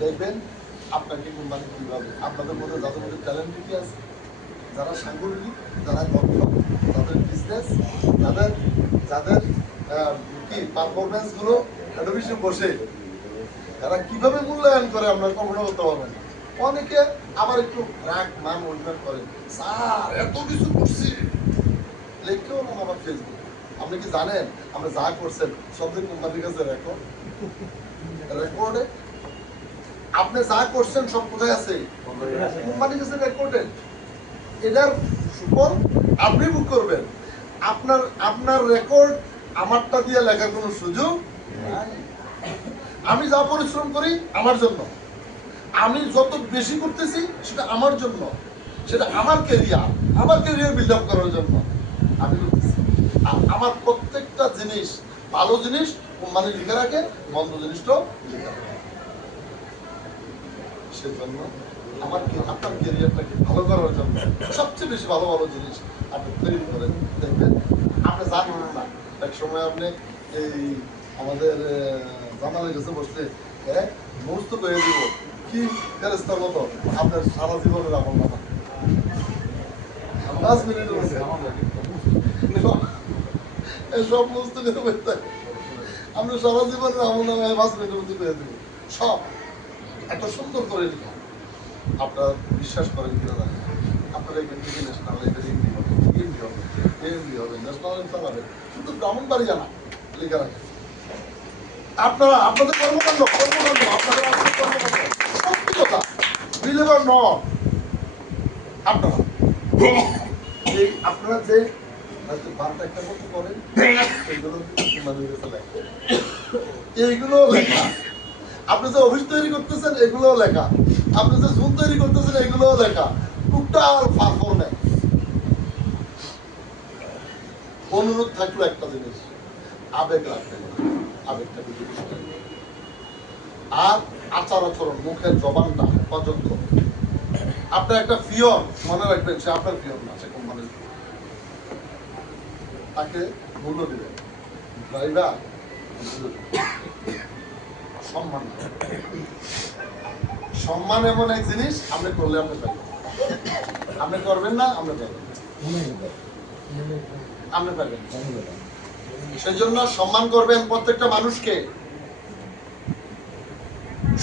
দেখবেন আপনাকে কোম্পানি কিভাবে আপনাদের মধ্যে যাদের মধ্যে ট্যালেন্টিটি আছে, যারা সাংগঠনিক, যারা দক্ষ, যাদের বিজনেস, যাদের যাদের কি পারফরমেন্স গুলো অফিসে বসে তারা কিভাবে মূল্যায়ন করে আমরা কল্পনা করতে পারবেন। অনেকে আবার একটু রাগ মান অভিমান করে, স্যার এত কিছু করছি লেখেও না আমার ফেসবুক। আপনি কি জানেন আমরা যা করছেন সব কোম্পানির কাছে রেকর্ডে আপনি যা করছেন সব কোথায় আছে? কোম্পানির কাছে রেকর্ডেড। এটার সুফল আপনি বুক করবেন। আপনার আপনার রেকর্ড আমারটা দিয়ে লেখার কোনো সুযোগ নাই। আমি যা পরিশ্রম করি আমার জন্য, আমি যত বেশি করতেছি সেটা আমার জন্য, সেটা আমার ক্যারিয়ার বিল্ড আপ করার জন্য আমি করতেছি। আর আমার প্রত্যেকটা জিনিস, ভালো জিনিস কোম্পানি লিখে রাখে, মন্দ জিনিসটাও লিখে রাখে। সেজন্য আমার আপনার ক্যারিয়ারটাকে ভালো করার জন্য সবচেয়ে বেশি ভালো ভালো জিনিস আপনি তৈরি করেন। দেখবেন আপনি জানেন না, এক সময় আপনি এই আমাদের জামালের কাছে বসলে মুহূর্ত করে দিব কি ফেরেস্তার মতো আপনার সারা জীবনের আমল নামা 5 মিনিটের মধ্যে সব মুহূর্ত করে বলতে আমরা সারা জীবনের আমল নামা 5 মিনিটের মধ্যে করে দিব সব। এত সুন্দর করে লিখা আপনারা বিশ্বাস করেন কিনা জানেন। আপনারা এখান থেকে ন্যাশনাল লেভেলে এমডি হবে ন্যাশনাল চালাবে, শুধু ব্রাহ্মণবাড়িয়া না লেখা রাখে। আপনারা আপনাদের কর্মকাণ্ড আপনাদের সত্যি কথা বিলিভার নট। আপনারা এই আপনারা যে বারোটা একটা মতো করেন এইগুলো লেখা, আপনি যে অফিস তৈরি করতেছেন এগুলো লেখা, আপনি যে জুন তৈরি করতেছেন এগুলো লেখা, টোটাল পারফরম্যান্স। অনুরোধ থাকলো একটা জিনিস, আবেগ রাখবেন, আবেগটা আর আচার আচরণ, মুখের জবানটা হেফাজত করুন। আপনার একটা পিয়ন মনে রাখবেন, সে আপনার পিয়ন না, সে কোম্পানির, তাকে মূল্য দিবেন। ড্রাইভার সম্মান, সম্মান এমন এক জিনিস আপনি করলে আপনি পাবেন, আপনি করবেন না আপনি পাবেন, আপনি পাবেন। সেই জন্য সম্মান করবেন প্রত্যেকটা মানুষকে,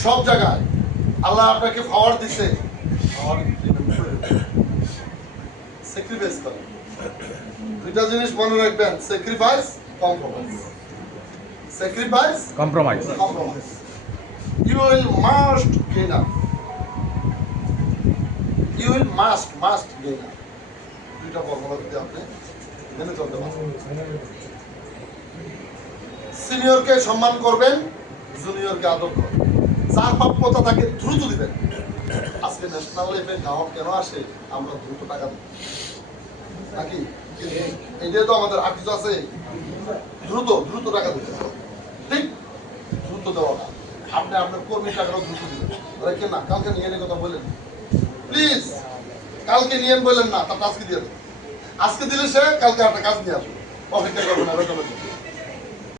সব জায়গায়। আল্লাহ আপনাকে পাওয়ার দিছে, স্যাক্রিফাইস করেন। দুইটা জিনিস মনে রাখবেন, sacrifice, compromise. Sacrifice, compromise. You will must gain up. You will must gain up. দুইটা ফর্মুলা যদি আপনি মেনে চলতে পারেন। সিনিয়রকে সম্মান করবেন, জুনিয়রকে আদর করবেন, যার প্রাপ্যতা তাকে দ্রুত দিবেন। আজকে ন্যাশনাল লেভেলে গ্রাহক কেন আসে? আমরা দ্রুত টাকা দিই নাকি? এইটাই তো আমাদের আর কিছু আছে? দ্রুত টাকা দিতে ঠিক, দ্রুত দেওয়াটা। আপনি আপনার কর্মীর টাকাটাও দ্রুত দিবেন। রেখে না কালকে নিয়ে এনে কথা বলেন, প্লিজ কালকে নিয়ে বললেন না, তারটা আজকে দিয়ে দেবেন। আজকে দিলে সে কালকে একটা কাজ নিয়ে আসবে, অপেক্ষা করবেন না।